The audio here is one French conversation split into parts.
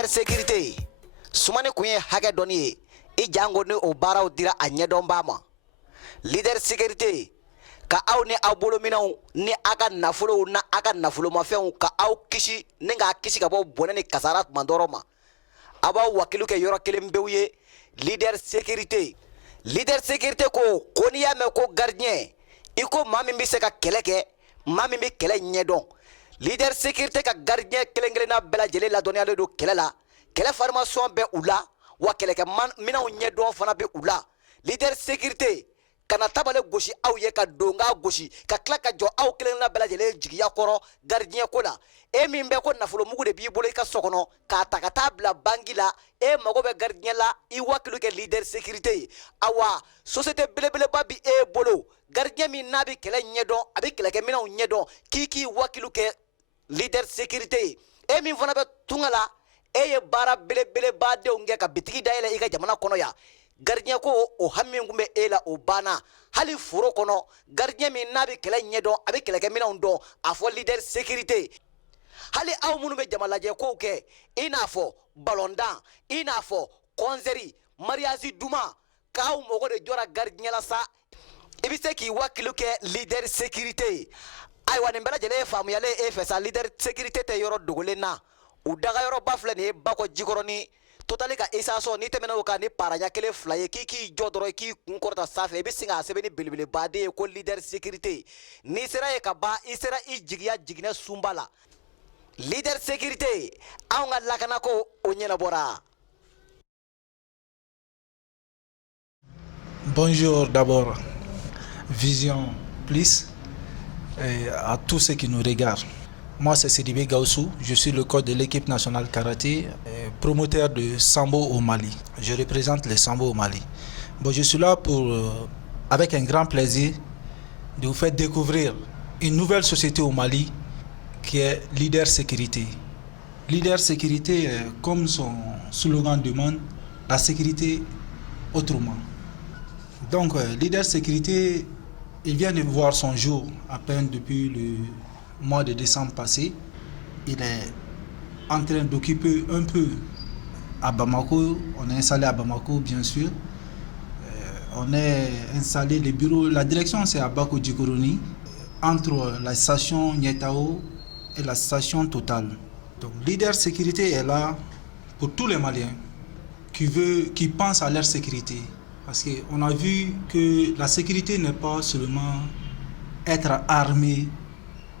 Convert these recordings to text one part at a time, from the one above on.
leader sécurité sumani kun ye hakɛ dɔnni ye I jango ni o baaraw dira a ɲɛdɔnbaa ma leader sécurité ka aw ni aw bolominɛw ni a ka nafolow na a ka nafolomafɛnw ka aw kisi ni k'a kisi ka bɔ bɔnɛ ni kasara tumandɔrɔ ma a b'aw wakilu kɛ yɔrɔ kelen pewu ye leader sécurité ko n'i y'a mɛn ko gardien I ko maa min bɛ se ka kɛlɛ kɛ maa min bɛ kɛlɛ ɲɛdɔn leader sécurité ka gardien kelen kelenna bɛɛ lajɛlen ladɔnniyalen don kɛlɛ la kɛlɛ formation bɛ u la wa kɛlɛkɛ minɛnw ɲɛdɔn fana bɛ u la leader sécurité kana tabale gosi aw ye ka donga gosi ka tila ka jɔ aw kelenna bɛɛ lajɛlen jigiya kɔrɔ gardien ko la e min bɛ ko nafolo mugu de b'i bolo I ka so kɔnɔ k'a ta ka taa bila banki la e mago bɛ gardien la I wakilu kɛ leader sécurité awa société belebeleba bi e bolo gardien min n'a bɛ kɛlɛ ɲɛdɔn a bɛ kɛlɛkɛminɛnw ɲɛdɔn k'i wakilu kɛ leader sécurité e min fana bɛ tunga la e ye baara belebelebadenw kɛ ka bitigi dayɛlɛ I ka jamana kɔnɔ ya gardien ko o hami kun bɛ e la o banna hali foro kɔnɔ gardien min n'a bɛ kɛlɛ ɲɛdɔn a bɛ kɛlɛkɛminɛnw dɔn a fɔ leader sécurité hali aw minnu bɛ jama lajɛ kow kɛ I n'a fɔ ballondan I n'a fɔ concert mariage duman k'aw mago de jɔra gardien la sa I bɛ se k'i wakilu kɛ leader sécurité ayiwa nin bɛɛ lajɛlen ye faamuyalen e fɛ sa leader sécurité tɛ yɔrɔ dogolen na u dagayɔrɔba filɛ nin ye Bakɔ Jikɔrɔni totali ka station n'i tɛmɛna o kan ni paaraɲɛ kelen fila ye k'i jɔ dɔrɔn k'i kun kɔrɔta sanfɛ I bɛ sin k'a sɛbɛn ni belebelebaden ye ko leader sécurité n'i sera ye ka ban I sera I jigiya jiginɛ sunba la leader sécurité anw ka lakanako o ɲɛnabɔra. Bonjour d'abord, Vision Plus, à tous ceux qui nous regardent. Moi, c'est Sidibé Gaussou, je suis le coach de l'équipe nationale karaté, promoteur de Sambo au Mali. Je représente les Sambo au Mali. Bon, je suis là pour, avec un grand plaisir, de vous faire découvrir une nouvelle société au Mali qui est Leader Sécurité. Leader Sécurité, comme son slogan demande, la sécurité autrement. Donc, Leader Sécurité, il vient de voir son jour à peine depuis le mois de décembre passé. Il est en train d'occuper un peu à Bamako. On est installé à Bamako, bien sûr. On est installé, les bureaux, la direction c'est à Bakau Djikoroni, entre la station Nietao et la station Total. Donc, Leader Sécurité est là pour tous les Maliens qui pensent à leur sécurité. Parce qu'on a vu que la sécurité n'est pas seulement être armé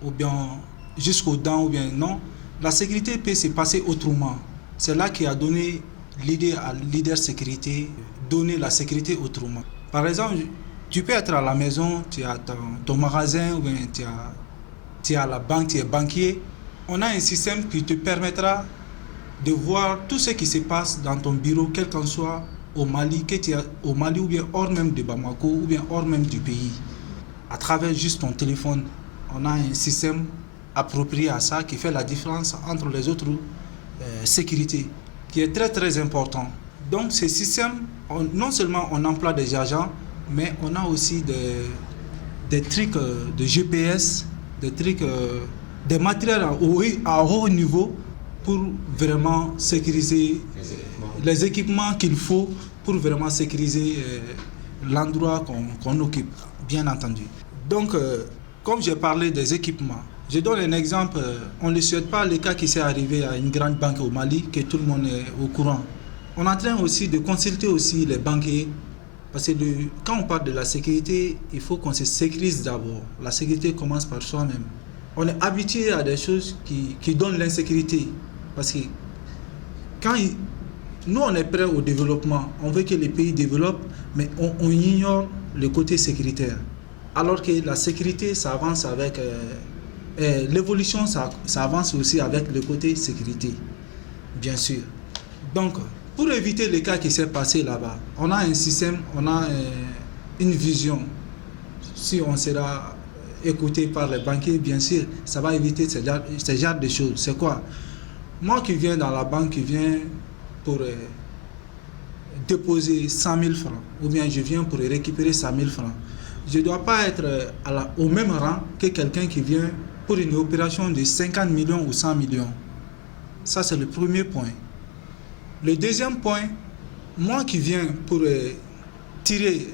ou bien jusqu'aux dents ou bien non. La sécurité peut se passer autrement. C'est là qui a donné l'idée à Leader Sécurité, donner la sécurité autrement. Par exemple, tu peux être à la maison, tu as ton magasin ou bien tu es à la banque, tu es banquier. On a un système qui te permettra de voir tout ce qui se passe dans ton bureau, quel qu'en soit au Mali, que tu es au Mali ou bien hors même de Bamako ou bien hors même du pays. À travers juste ton téléphone, on a un système approprié à ça qui fait la différence entre les autres sécurités, qui est très très important. Donc ce système, non seulement on emploie des agents, mais on a aussi des trucs de GPS, des trucs, des matériels à haut niveau pour vraiment sécuriser les équipements qu'il faut pour vraiment sécuriser l'endroit qu'on occupe, bien entendu. Donc, comme j'ai parlé des équipements, je donne un exemple. On ne souhaite pas le cas qui s'est arrivé à une grande banque au Mali, que tout le monde est au courant. On est en train aussi de consulter aussi les banquiers, parce que quand on parle de la sécurité, il faut qu'on se sécurise d'abord. La sécurité commence par soi-même. On est habitué à des choses qui donnent l'insécurité, parce que quand nous on est prêt au développement, on veut que les pays développent, mais on ignore le côté sécuritaire. Alors que la sécurité, ça avance avec... l'évolution, ça avance aussi avec le côté sécurité, bien sûr. Donc, pour éviter le cas qui s'est passé là-bas, on a un système, on a une vision. Si on sera écouté par les banquiers, bien sûr, ça va éviter ce genre de choses. C'est quoi? Moi qui viens dans la banque, qui viens pour déposer 100 000 francs, ou bien je viens pour récupérer 100 000 francs, je ne dois pas être au même rang que quelqu'un qui vient pour une opération de 50 millions ou 100 millions. Ça, c'est le premier point. Le deuxième point, moi qui viens pour tirer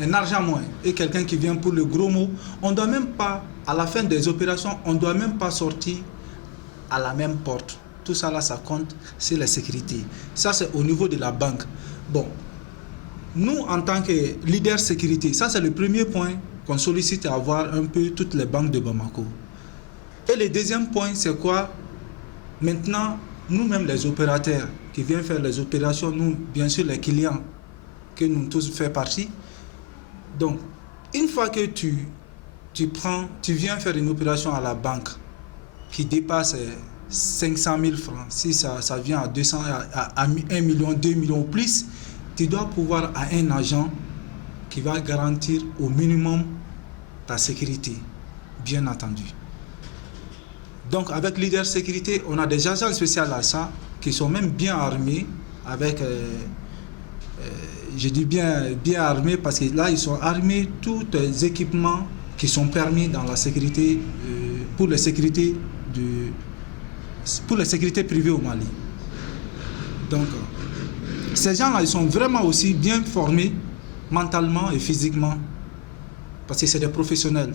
un argent moins et quelqu'un qui vient pour le gros mot, on ne doit même pas, à la fin des opérations, on ne doit même pas sortir à la même porte. Tout ça là, ça compte, c'est la sécurité. Ça, c'est au niveau de la banque. Bon, nous, en tant que leader sécurité, ça, c'est le premier point qu'on sollicite à avoir un peu toutes les banques de Bamako. Et le deuxième point, c'est quoi? Maintenant, nous-mêmes, les opérateurs qui viennent faire les opérations, nous, bien sûr, les clients, que nous tous faisons partie. Donc, une fois que tu viens faire une opération à la banque qui dépasse 500 000 francs, si ça vient à 200, à 1 million, 2 millions ou plus, tu dois pouvoir à un agent qui va garantir au minimum ta sécurité, bien entendu. Donc, avec Leader Sécurité, on a des agents spéciaux à ça qui sont même bien armés avec... je dis bien armés parce que là, ils sont armés tous les équipements qui sont permis dans la sécurité, pour les sécurités privées au Mali. Donc, ces gens-là, ils sont vraiment aussi bien formés mentalement et physiquement parce que c'est des professionnels.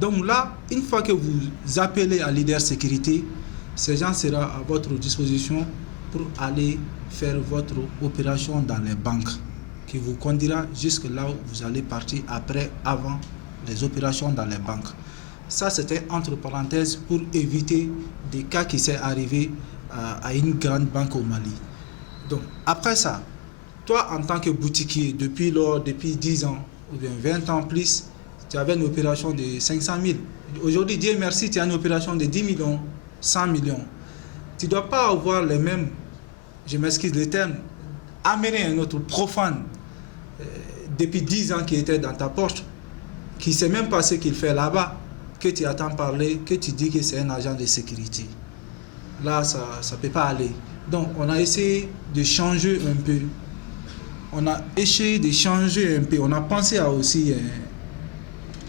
Donc là, une fois que vous appelez à Leader Sécurité, ces gens seront à votre disposition pour aller faire votre opération dans les banques, qui vous conduira jusque là où vous allez partir après, avant les opérations dans les banques. Ça, c'était entre parenthèses pour éviter des cas qui s'est arrivé à une grande banque au Mali. Donc, après ça, toi, en tant que boutiquier, depuis 10 ans ou bien 20 ans plus, tu avais une opération de 500 000. Aujourd'hui, Dieu merci, tu as une opération de 10 millions, 100 millions. Tu ne dois pas avoir les mêmes, je m'excuse le terme, amener un autre profane depuis 10 ans qui était dans ta poche, qui ne sait même pas ce qu'il fait là-bas, que tu attends parler, que tu dis que c'est un agent de sécurité. Là, ça ne peut pas aller. Donc, on a essayé de changer un peu. On a essayé de changer un peu. On a pensé aussi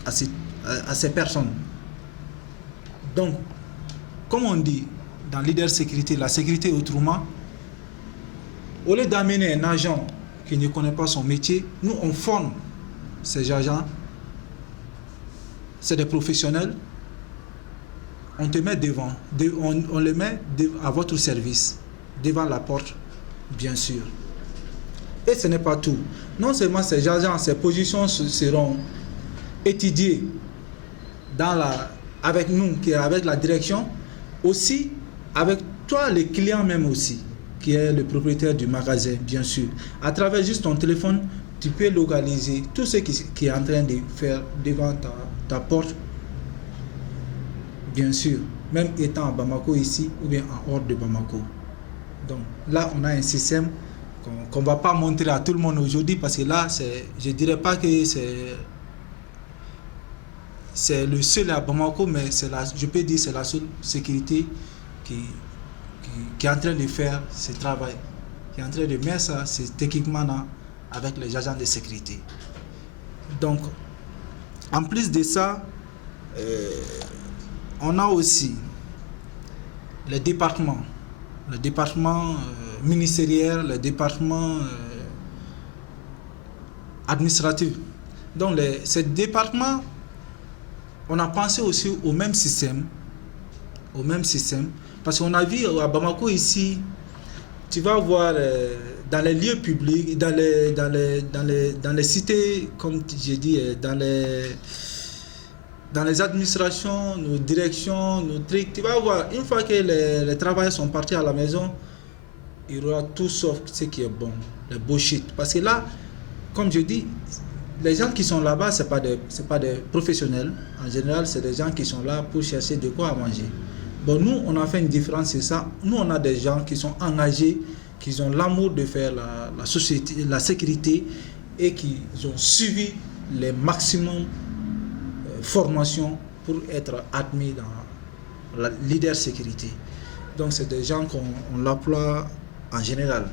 à ces personnes. Donc, comme on dit dans Leader Sécurité, la sécurité autrement, au lieu d'amener un agent qui ne connaît pas son métier, nous, on forme ces agents. C'est des professionnels. On te met devant, on les met à votre service, devant la porte, bien sûr. Et ce n'est pas tout. Non seulement ces agents, ces positions seront étudiées avec nous, qui est avec la direction, aussi avec toi, le client même aussi, qui est le propriétaire du magasin, bien sûr. À travers juste ton téléphone, tu peux localiser tout ce qui est en train de faire devant ta porte, bien sûr, même étant à Bamako ici ou bien en hors de Bamako. Donc là, on a un système qu'on ne va pas montrer à tout le monde aujourd'hui parce que là, je ne dirais pas que c'est le seul à Bamako, mais je peux dire que c'est la seule sécurité qui est en train de faire ce travail, qui est en train de mettre cet équipement-là avec les agents de sécurité. Donc, en plus de ça, on a aussi les départements ministériels, les départements administratifs. Donc, ces départements, on a pensé aussi au même système, parce qu'on a vu à Bamako ici, tu vas voir dans les lieux publics, dans les cités, comme j'ai dit, dans les administrations, nos directions, nos trucs, tu vas voir, une fois que les travailleurs sont partis à la maison, il y aura tout sauf ce qui est bon, le bullshit. Parce que là, comme je dis, les gens qui sont là-bas, ce n'est pas des professionnels. En général, c'est des gens qui sont là pour chercher de quoi manger. Bon, nous, on a fait une différence, c'est ça. Nous, on a des gens qui sont engagés, qui ont l'amour de faire la société, la sécurité et qui ont suivi les maximum formations pour être admis dans la leader sécurité. Donc, c'est des gens qu'on l'emploie en général.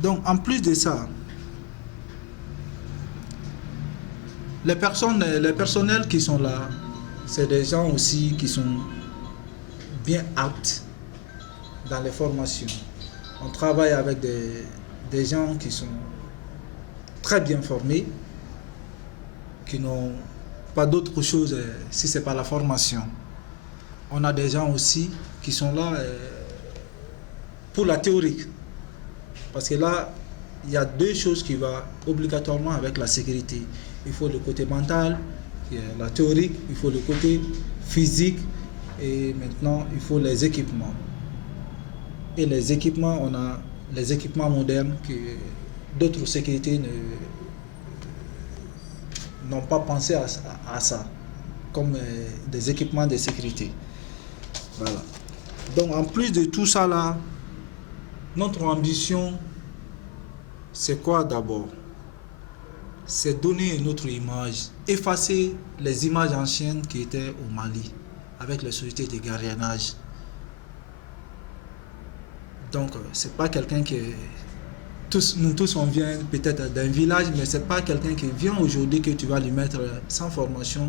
Donc, en plus de ça, les personnels qui sont là, c'est des gens aussi qui sont bien aptes dans les formations. On travaille avec des gens qui sont très bien formés, qui n'ont pas d'autre chose si ce n'est pas la formation. On a des gens aussi qui sont là pour la théorique. Parce que là, il y a deux choses qui vont obligatoirement avec la sécurité. Il faut le côté mental, qui est la théorique, il faut le côté physique et maintenant il faut les équipements. Et les équipements, on a les équipements modernes que d'autres sécurités n'ont pas pensé à ça, comme des équipements de sécurité. Voilà. Donc en plus de tout ça là, notre ambition, c'est quoi d'abord? C'est donner une autre image, effacer les images anciennes qui étaient au Mali, avec les sociétés de gardiennage. Donc, c'est pas quelqu'un qui est... Nous tous, on vient peut-être d'un village, mais c'est pas quelqu'un qui vient aujourd'hui que tu vas lui mettre sans formation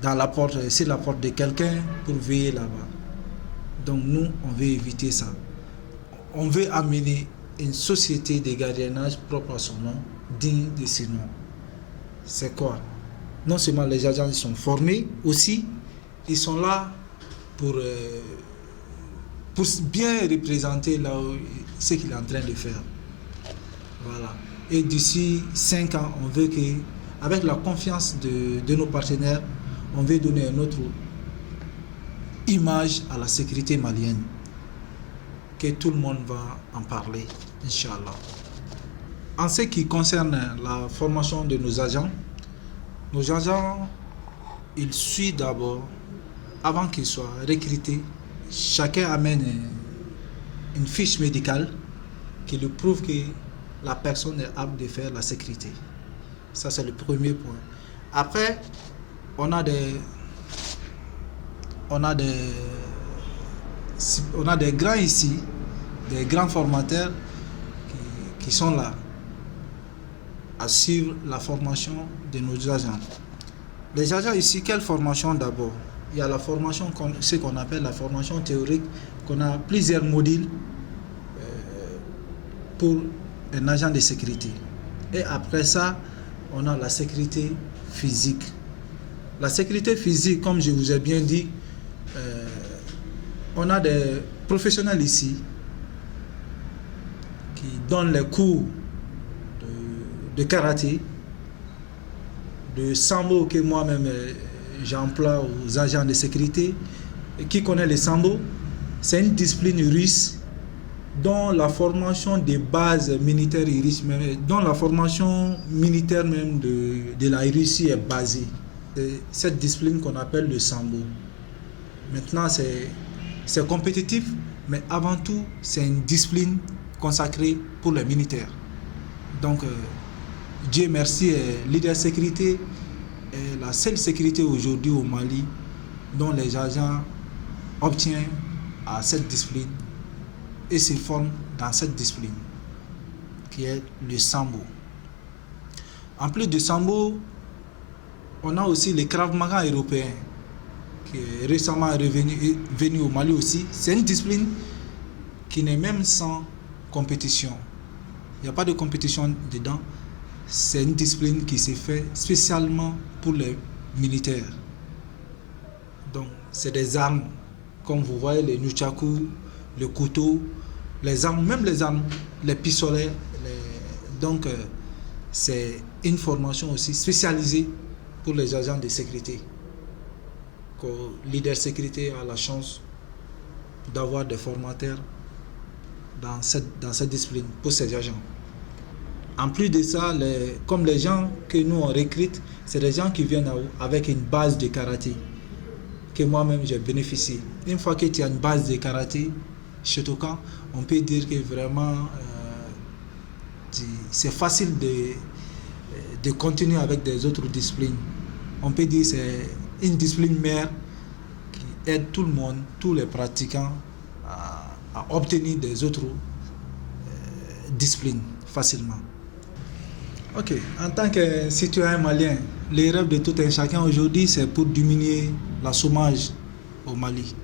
dans la porte, sur la porte de quelqu'un pour veiller là-bas. Donc, nous, on veut éviter ça. On veut amener une société de gardiennage propre à son nom, digne de ce nom. C'est quoi? Non seulement les agents ils sont formés, aussi, ils sont là pour bien représenter là où, ce qu'il est en train de faire. Voilà. Et d'ici 5 ans, on veut que, avec la confiance de nos partenaires, on veut donner une autre image à la sécurité malienne. Que tout le monde va en parler, Inch'Allah. En ce qui concerne la formation de nos agents, ils suivent d'abord, avant qu'ils soient recrutés, chacun amène une fiche médicale qui lui prouve que la personne est apte de faire la sécurité. Ça, c'est le premier point. Après, on a des grands ici, des grands formateurs qui sont là à suivre la formation de nos agents. Les agents ici, quelle formation d'abord? Il y a la formation, ce qu'on appelle la formation théorique, qu'on a plusieurs modules pour un agent de sécurité. Et après ça, on a la sécurité physique. La sécurité physique, comme je vous ai bien dit, on a des professionnels ici qui donnent les cours de karaté, de sambo que moi-même j'emploie aux agents de sécurité. Qui connaît le sambo? C'est une discipline russe dont la formation des bases militaires russes, dont la formation militaire même de la Russie est basée. C'est cette discipline qu'on appelle le sambo. Maintenant, c'est compétitif, mais avant tout, c'est une discipline consacrée pour les militaires. Donc, Dieu merci, leader sécurité est la seule sécurité aujourd'hui au Mali dont les agents obtiennent à cette discipline et se forment dans cette discipline qui est le sambo. En plus de sambo, on a aussi le Krav Maga européen qui est récemment venu au Mali aussi. C'est une discipline qui n'est même sans compétition. Il n'y a pas de compétition dedans. C'est une discipline qui s'est faite spécialement pour les militaires. Donc, c'est des armes, comme vous voyez, les nunchakus, le couteau, les armes, même les armes, les pistolets. Donc, c'est une formation aussi spécialisée pour les agents de sécurité. Que leader sécurité a la chance d'avoir des formateurs dans cette discipline pour ces agents. En plus de ça, comme les gens que nous on recrute, c'est des gens qui viennent avec une base de karaté que moi-même j'ai bénéficié. Une fois que tu as une base de karaté chez Tokan, on peut dire que vraiment c'est facile de continuer avec des autres disciplines. On peut dire que c'est une discipline mère qui aide tout le monde, tous les pratiquants à obtenir des autres disciplines facilement. Ok, en tant que citoyen malien, les rêves de tout un chacun aujourd'hui, c'est pour diminuer le chômage au Mali.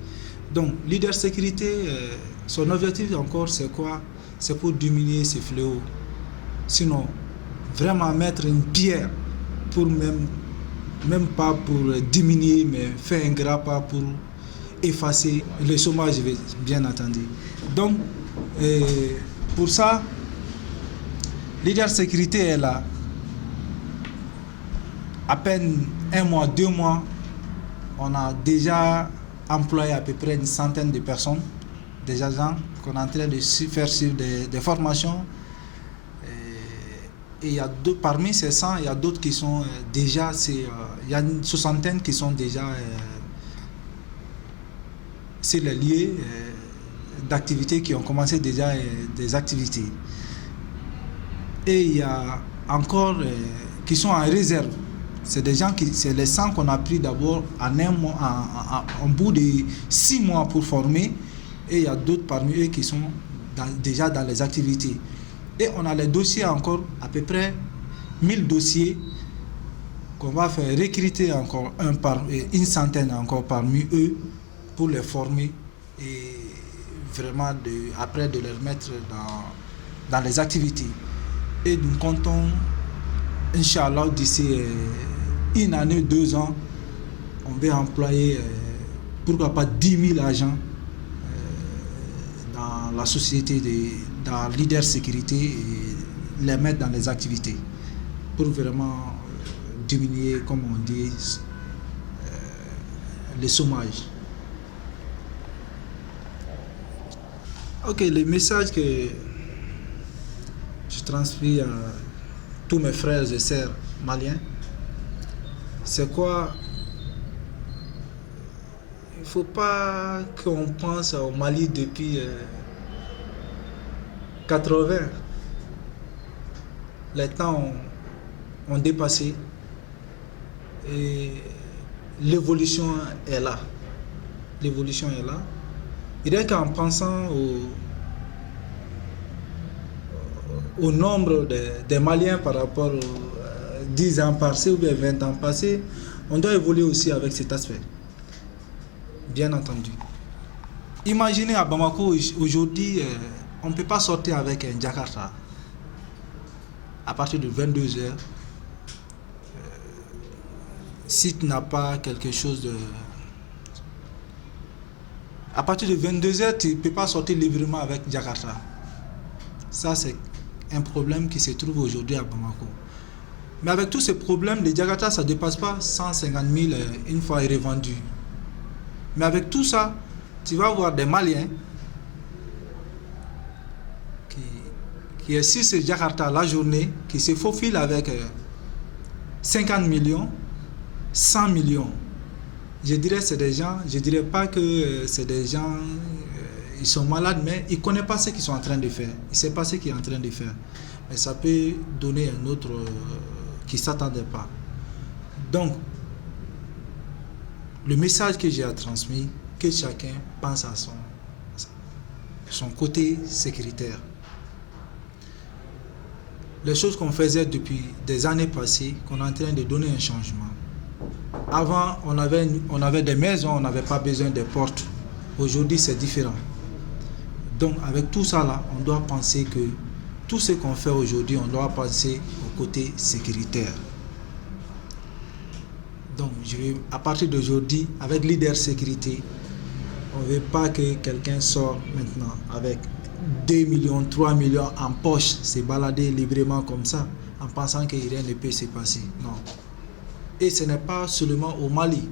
Donc, leader sécurité Son objectif encore, c'est quoi? C'est pour diminuer ces fléaux. Sinon, vraiment mettre une pierre pour même pas pour diminuer, mais faire un grand pas pour effacer le chômage, bien entendu. Donc, pour ça, Leader Sécurité est là. À peine 1 mois, 2 mois, on a déjà employé à peu près une centaine de personnes, des agents qu'on est en train de faire suivre des formations. Et il y a parmi ces 100, il y a d'autres qui sont déjà, il y a une soixantaine qui sont déjà sur les lieux d'activités, qui ont commencé déjà des activités. Et il y a encore qui sont en réserve. C'est des gens c'est les 100 qu'on a pris d'abord en un mois, en bout de 6 mois pour former. Et il y a d'autres parmi eux qui sont déjà dans les activités. Et on a les dossiers encore, à peu près 1000 dossiers qu'on va faire recruter encore une centaine encore parmi eux pour les former et vraiment après de les mettre dans les activités. Et nous comptons, Inch'Allah, d'ici 1 année, 2 ans, on va employer, pourquoi pas 10 000 agents dans la société, dans Leader Sécurité, et les mettre dans les activités pour vraiment diminuer, comme on dit, le chômage. Ok, le message que je transmets à tous mes frères et sœurs maliens, c'est quoi? Il ne faut pas qu'on pense au Mali depuis 80. Les temps ont dépassé et l'évolution est là. L'évolution est là. Et rien qu'en pensant au nombre des Maliens par rapport aux 10 ans passés ou bien 20 ans passés, on doit évoluer aussi avec cet aspect. Bien entendu. Imaginez à Bamako, aujourd'hui, on ne peut pas sortir avec un Jakarta. À partir de 22h, si tu n'as pas quelque chose de... À partir de 22h, tu ne peux pas sortir librement avec Jakarta. Ça, c'est un problème qui se trouve aujourd'hui à Bamako. Mais avec tous ces problèmes, les Jakarta, ça ne dépasse pas 150 000 une fois revendu. Mais avec tout ça, tu vas voir des Maliens qui est sur ce Jakarta la journée, qui se faufilent avec 50 millions, 100 millions. Je dirais c'est des gens, je dirais pas que c'est des gens, ils sont malades, mais ils ne connaissent pas ce qu'ils sont en train de faire. Ils ne savent pas ce qu'ils sont en train de faire. Mais ça peut donner un autre qui ne s'attendait pas. Donc, le message que j'ai à transmettre, que chacun pense à son côté sécuritaire. Les choses qu'on faisait depuis des années passées, qu'on est en train de donner un changement. Avant, on avait des maisons, on n'avait pas besoin de portes. Aujourd'hui, c'est différent. Donc, avec tout ça là, on doit penser que tout ce qu'on fait aujourd'hui, on doit penser au côté sécuritaire. Donc, à partir d'aujourd'hui, avec Leader Sécurité, on ne veut pas que quelqu'un sorte maintenant avec 2 millions, 3 millions en poche, se balader librement comme ça, en pensant que rien ne peut se passer. Non. Et ce n'est pas seulement au Mali.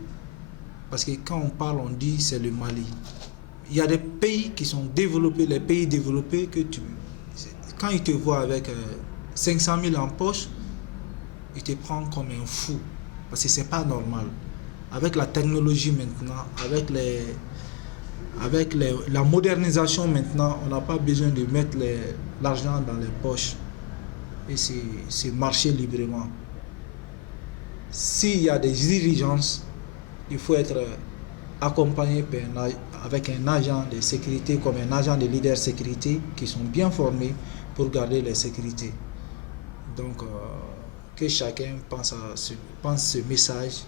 Parce que quand on parle, on dit c'est le Mali. Il y a des pays qui sont développés, les pays développés, quand ils te voient avec 500 000 en poche, ils te prennent comme un fou. Parce que ce n'est pas normal. Avec la technologie maintenant, avec la modernisation maintenant, on n'a pas besoin de mettre l'argent dans les poches et c'est marcher librement. S'il y a des diligences, il faut être accompagné avec un agent de sécurité comme un agent de Leader Sécurité qui sont bien formés pour garder la sécurité. Donc, que chacun pense ce message.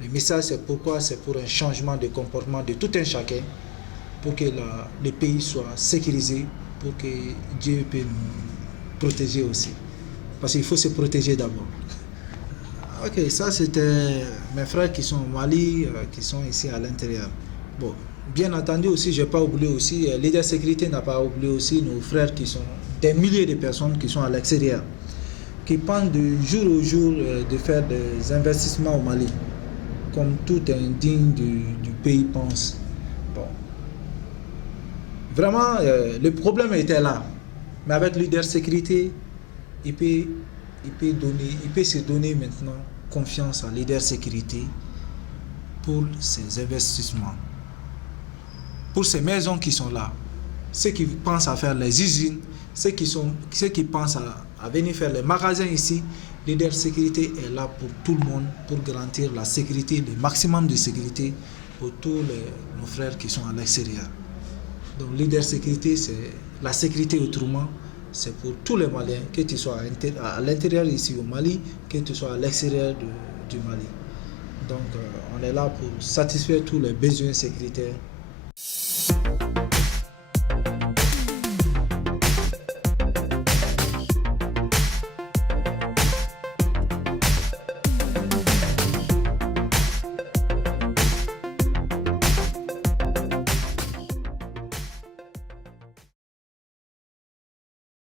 Le message, c'est pourquoi? C'est pour un changement de comportement de tout un chacun pour que le pays soit sécurisé, pour que Dieu puisse nous protéger aussi. Parce qu'il faut se protéger d'abord. Ok, ça c'était mes frères qui sont au Mali, qui sont ici à l'intérieur. Bon, bien entendu aussi, je n'ai pas oublié aussi, l'idée de sécurité n'a pas oublié aussi nos frères qui sont des milliers de personnes qui sont à l'extérieur, qui pensent de jour au jour de faire des investissements au Mali, comme tout un digne du pays pense. Bon. Vraiment, le problème était là. Mais avec l'idée de sécurité, il peut se donner maintenant confiance à l'idée de sécurité pour ses investissements. Pour ces maisons qui sont là, ceux qui pensent à faire les usines, ceux qui pensent à venir faire les magasins ici, l'idée de sécurité est là pour tout le monde, pour garantir la sécurité, le maximum de sécurité pour tous nos frères qui sont à l'extérieur. Donc l'idée de sécurité, c'est la sécurité autrement, c'est pour tous les Maliens, que tu sois à l'intérieur ici au Mali, que tu sois à l'extérieur du Mali. Donc on est là pour satisfaire tous les besoins sécuritaires